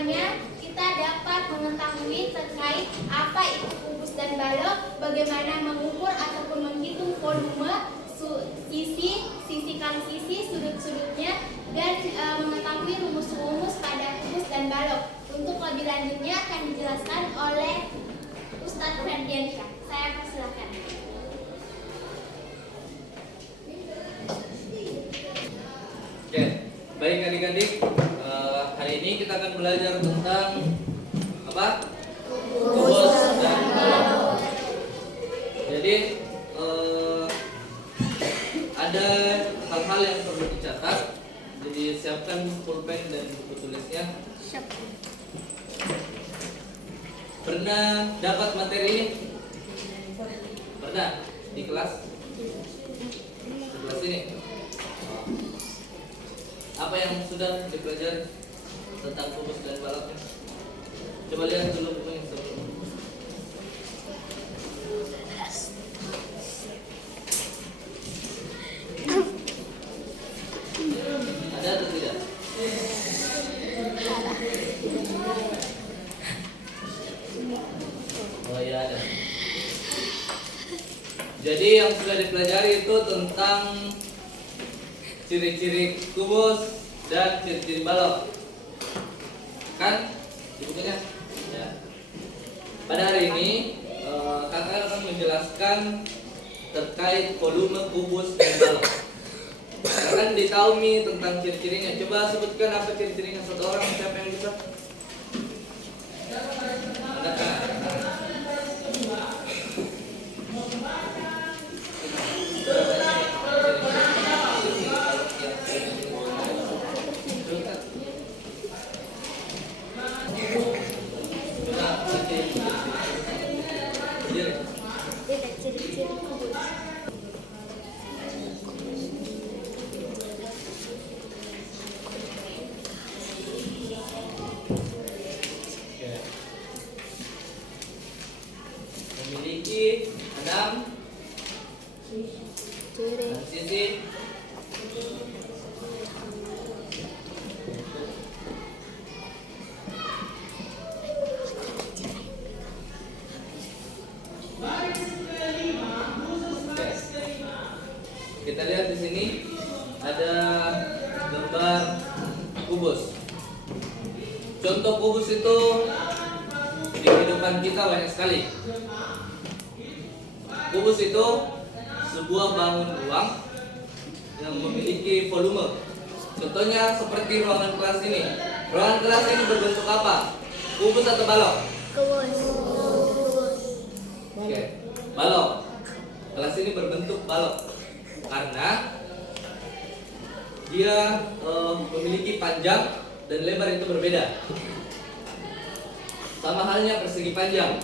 kedepannya kita dapat mengetahui terkait apa itu kubus dan balok, bagaimana mengukur ataupun menghitung volume, sisi kali sisi, sudut-sudutnya, dan mengetahui rumus-rumus pada kubus dan balok. Untuk lebih lanjutnya akan dijelaskan oleh Ustadz Ferdiansyah. Saya persilakan. Oke, baik adik-adik. Hari ini kita akan belajar tentang apa? Kubus dan balok. Jadi ada hal-hal yang perlu dicatat. Jadi siapkan pulpen dan buku tulisnya. Pernah dapat materi ini? Pernah di kelas? Di kelas ini? Apa yang sudah dipelajari tentang kubus dan baloknya? Coba lihat dulu bukunya sebelum. Ada atau tidak? Oh iya ada. Jadi yang sudah dipelajari itu tentang ciri-ciri kubus dan ciri-ciri balok, kan di bukunya? Ya. Pada hari ini kakak akan menjelaskan terkait volume kubus dan balok. Akan ditahu nih tentang ciri-cirinya. Coba sebutkan apa ciri-cirinya satu orang, siapa yang bisa? Memiliki 6 sisi. Kita lihat di sini ada gambar kubus. Contoh kubus itu di kehidupan kita banyak sekali. Kubus itu sebuah bangun ruang yang memiliki volume. Contohnya seperti ruangan kelas ini. Ruangan kelas ini berbentuk apa? Kubus atau balok? Kubus. Oke, balok. Kelas ini berbentuk balok karena dia memiliki panjang dan lebar itu berbeda. Sama halnya persegi panjang.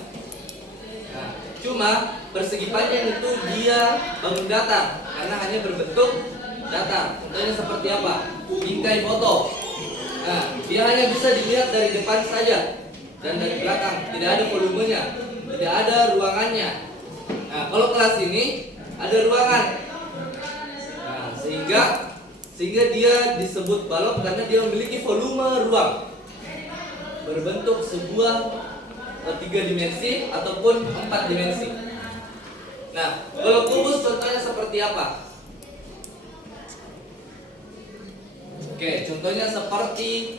Nah, cuma persegi panjang itu dia bangun datar karena hanya berbentuk datar. Contohnya seperti apa? Bingkai foto. Nah, dia hanya bisa dilihat dari depan saja dan dari belakang. Tidak ada volumenya, tidak ada ruangannya. Nah, kalau kelas ini ada ruangan. Nah, sehingga dia disebut balok karena dia memiliki volume ruang berbentuk sebuah 3 dimensi ataupun 4 dimensi. Nah, kalau kubus contohnya seperti apa? Oke, contohnya seperti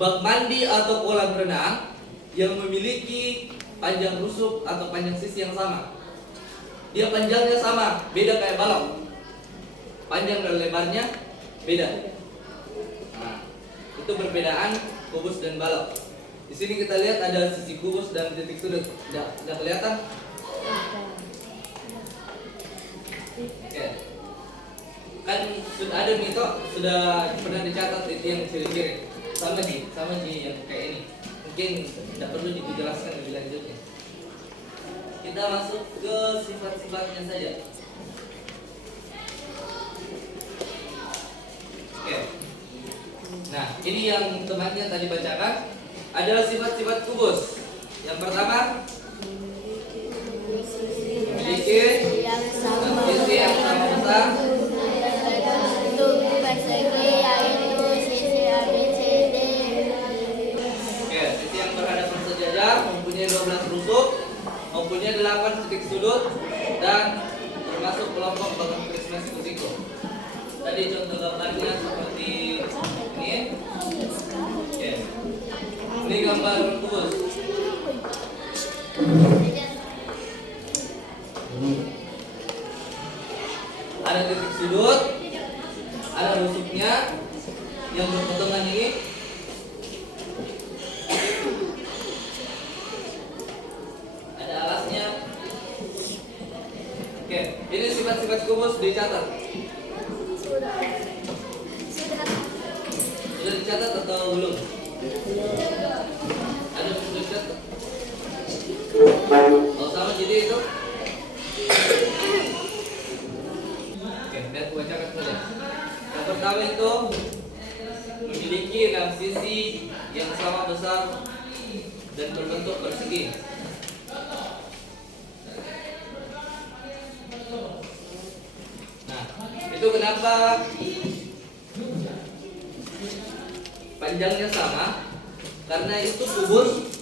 bak mandi atau kolam renang yang memiliki panjang rusuk atau panjang sisi yang sama. Dia panjangnya sama, beda kayak balok. Panjang dan lebarnya beda. Nah, itu perbedaan kubus dan balok. Di sini kita lihat ada sisi kubus dan titik sudut. Sudah kelihatan? Oke. Kan sudah ada nih toh, sudah pernah dicatat itu yang ciri-ciri. Sama Ji yang kayak ini. Mungkin tidak perlu dijelaskan lebih lanjutnya. Kita masuk ke sifat-sifatnya saja. Oke. Nah, ini yang temannya tadi bacakan adalah sifat-sifat kubus. Yang pertama, memiliki sisi yang sama besar. Bentuk persegi yaitu sisi ABCD. Tadi contoh gambarnya seperti ini. Oke. Ini gambar kubus. Ada titik sudut, ada rusuknya yang berpotongan ini. Ada alasnya. Oke, ini sifat-sifat kubus dicatat. Sudah dicatat atau belum? Ada yang sudah dicatat? Oh sama jadi itu. Oke, biar aku bacakan saja. Yang pertama itu memiliki 6 sisi yang sama besar dan berbentuk persegi. Nah, itu kenapa panjangnya sama? Karena itu kubus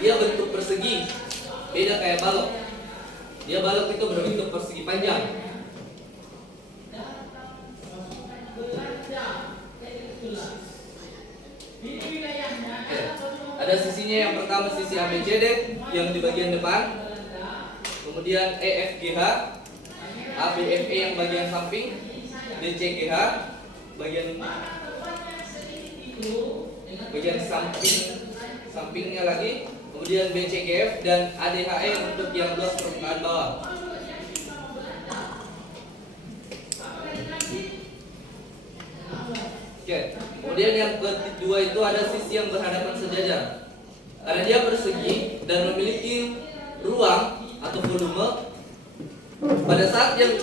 dia bentuk persegi, beda kayak balok. Dia balok itu berbentuk persegi panjang. Oke. Ada sisinya, yang pertama sisi ABCD yang di bagian depan, kemudian EFGH, ABFE yang bagian samping, DCGH bagian sampingnya lagi, kemudian BCGF dan ADHE untuk yang luas permukaan bawah. Oke, kemudian yang kedua itu ada sisi yang berhadapan sejajar. Karena dia persegi dan memiliki ruang atau volume, pada saat yang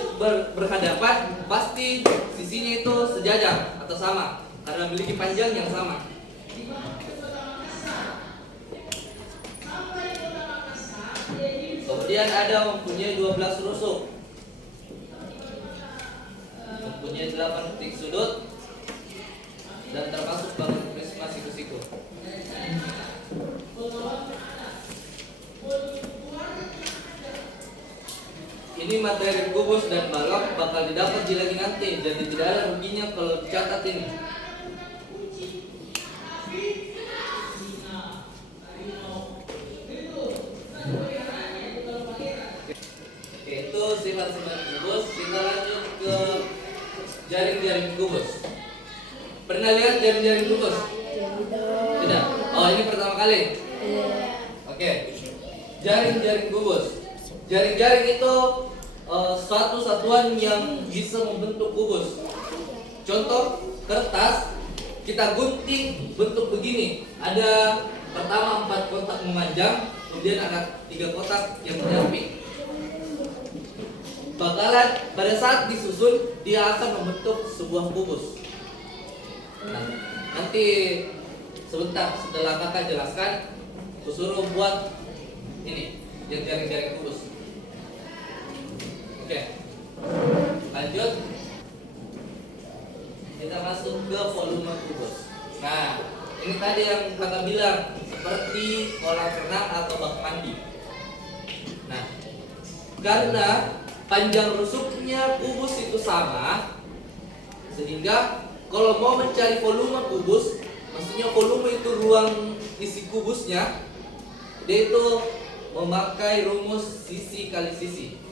berhadapan pasti sisinya itu sejajar atau sama karena memiliki panjang yang sama. Kemudian ada mempunyai 12 rusuk, mempunyai 8 titik sudut dan termasuk bangun prisma siku-siku. Ini materi kubus dan balok bakal didapat lagi nanti, jadi tidak ada ruginya kalau dicatat ini. Oke, itu sifat-sifat kubus. Kita lanjut ke jaring-jaring kubus. Pernah lihat jaring-jaring kubus? Tidak. Oh, ini pertama kali. Oke. Jaring-jaring kubus. Jaring-jaring itu suatu satuan yang bisa membentuk kubus. Contoh kertas kita gunting bentuk begini. Ada pertama 4 kotak memanjang, kemudian ada 3 kotak yang menyamping. Bakalan pada saat disusun dia akan membentuk sebuah kubus. Nah, nanti sebentar setelah kakak jelaskan, aku suruh buat ini yang jaring-jaring kubus. Oke, lanjut. Kita masuk ke volume kubus. Nah, ini tadi yang kakak bilang seperti kolam renang atau bak mandi. Nah, karena panjang rusuknya kubus itu sama, sehingga kalau mau mencari volume kubus, maksudnya volume itu ruang isi kubusnya, dia itu memakai rumus sisi kali sisi.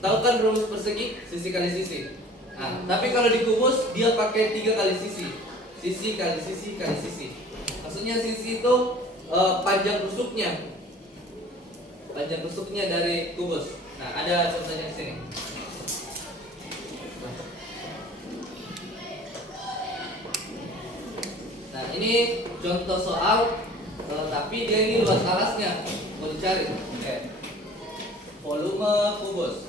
Tahu kan rumus persegi? Sisi kali sisi. Nah, tapi kalau di kubus dia pakai 3 kali sisi. Sisi kali sisi kali sisi. Maksudnya sisi itu panjang rusuknya. Panjang rusuknya dari kubus. Nah, ada contohnya di sini. Nah, ini contoh soal, tapi dia ini luas alasnya mau dicari. Oke. Volume kubus.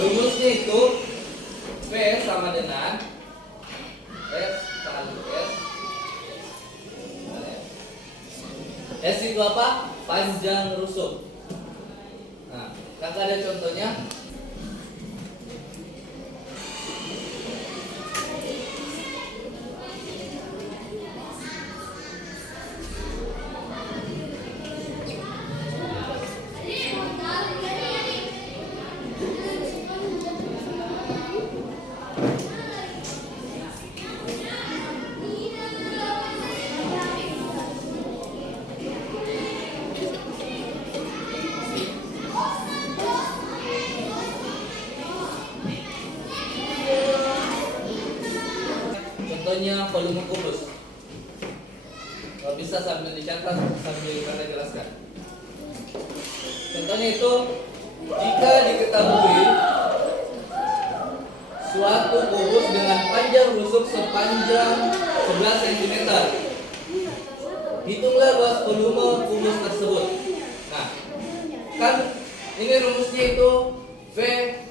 Rumusnya itu V sama dengan S kali S. S itu apa? Panjang rusuk. Nah, kakak ada contohnya. contohnya volume kubus. Kalau bisa sambil dicatat sambil kita jelaskan. Contohnya itu, jika diketahui suatu kubus dengan panjang rusuk sepanjang 11 cm, hitunglah luas volume kubus tersebut. Nah, kan ini rumusnya itu V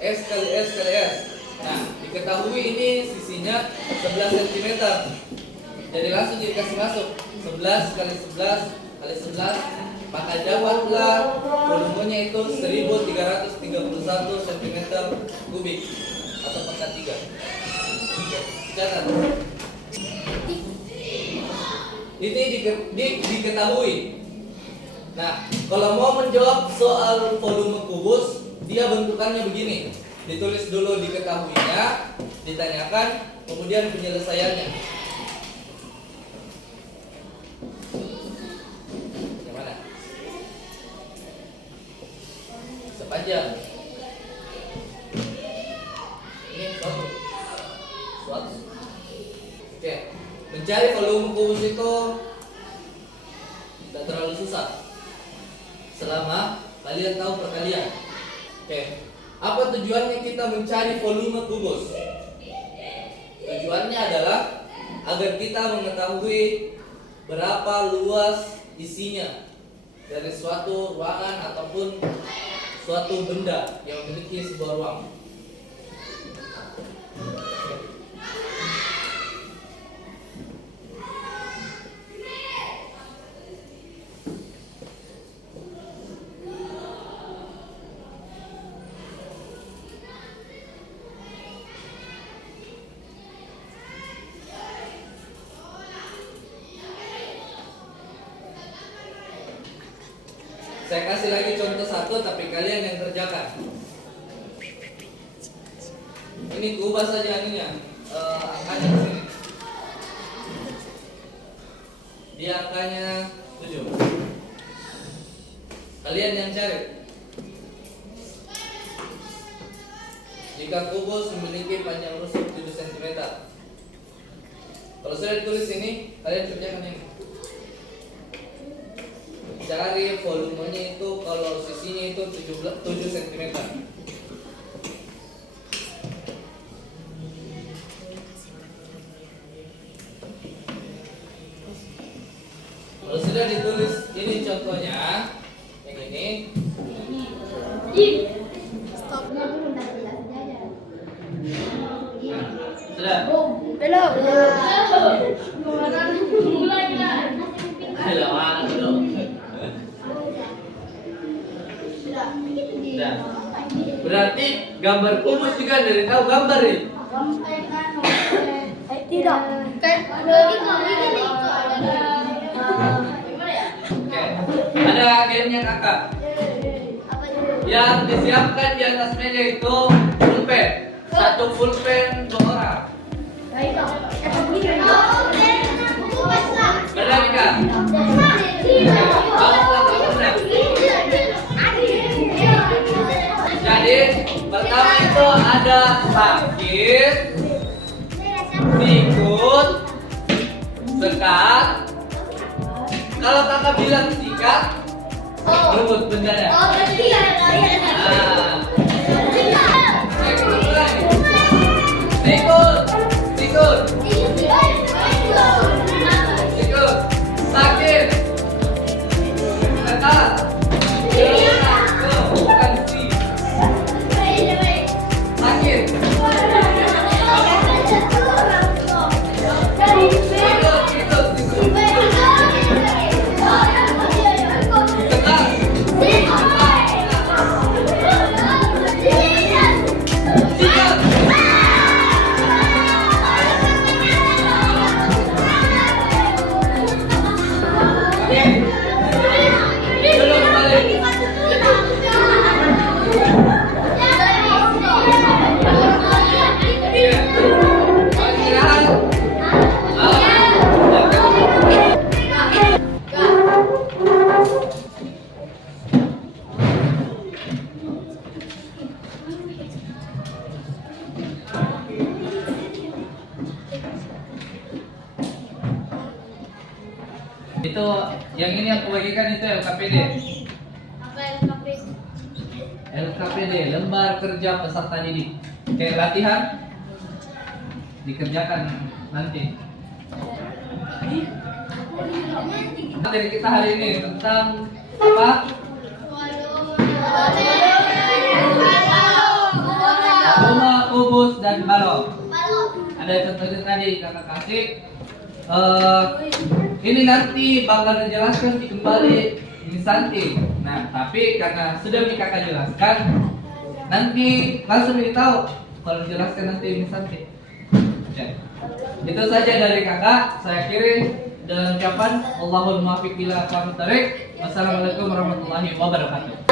S kali S kali S. Nah, diketahui ini sisinya 11 cm. Jadi langsung dikasih masuk 11 kali 11 kali 11, maka dapatlah volumenya itu 1331 cm kubik atau pangkat 3. Catat. Ini diketahui. Nah, kalau mau menjawab soal volume kubus, dia bentukannya begini. Ditulis dulu diketahuinya, ditanyakan, kemudian penyelesaiannya. Yang mana? Sepanjang. Ini suatu. Oke, mencari volume kubus itu tidak terlalu susah selama kalian tahu perkalian. Oke, apa tujuannya kita mencari volume kubus? Tujuannya adalah agar kita mengetahui berapa luas isinya dari suatu ruangan ataupun suatu benda yang memiliki sebuah ruang. Saya kasih lagi contoh satu, tapi kalian yang kerjakan. Ini kubah saja ininya, angkanya di sini. Dia angkanya 7. Kalian yang cari. Jika kubus memiliki panjang rusuk 7 cm. Kalau saya tulis ini, kalian kerjakan ini. Cari volumenya itu kalau sisinya itu 7 cm. Kalau sudah ditulis ini contohnya, yang ini. Stopnya dulu ntar jelasin aja. Sudah. Belum. Halo, halo. Sudah. Berarti gambar kubus juga dari tahu gambar ya? Tidak. Oke. Ada agennya kakak. Yang disiapkan di atas meja itu pulpen. Satu pulpen 2 orang. Berani kak? Jadi pertama itu ada sakit, sikut, sekat. Kalau kakak bilang sikat, rebut bendanya. Sikut, sikut, sikut, sakit, sekat. Bukan si. Sakit. Belum. Yang ini yang kubagikan itu LKPD. Apa LKPD? LKPD, lembar kerja peserta didik. Kayak latihan dikerjakan nanti. Materi kita hari ini tentang apa? Volume, kubus, dan balok. Ada contohnya tadi kakak kasih. Ini nanti bakal dijelaskan kembali ini Santi. Nah, tapi karena sudah kakak jelaskan, nanti langsung tahu kalau dijelaskan nanti ini Santi. Oke. Itu saja dari kakak. Saya akhiri dengan ucapan Allahul muwaffiq ila aqwamit thoriq. Wassalamualaikum warahmatullahi wabarakatuh.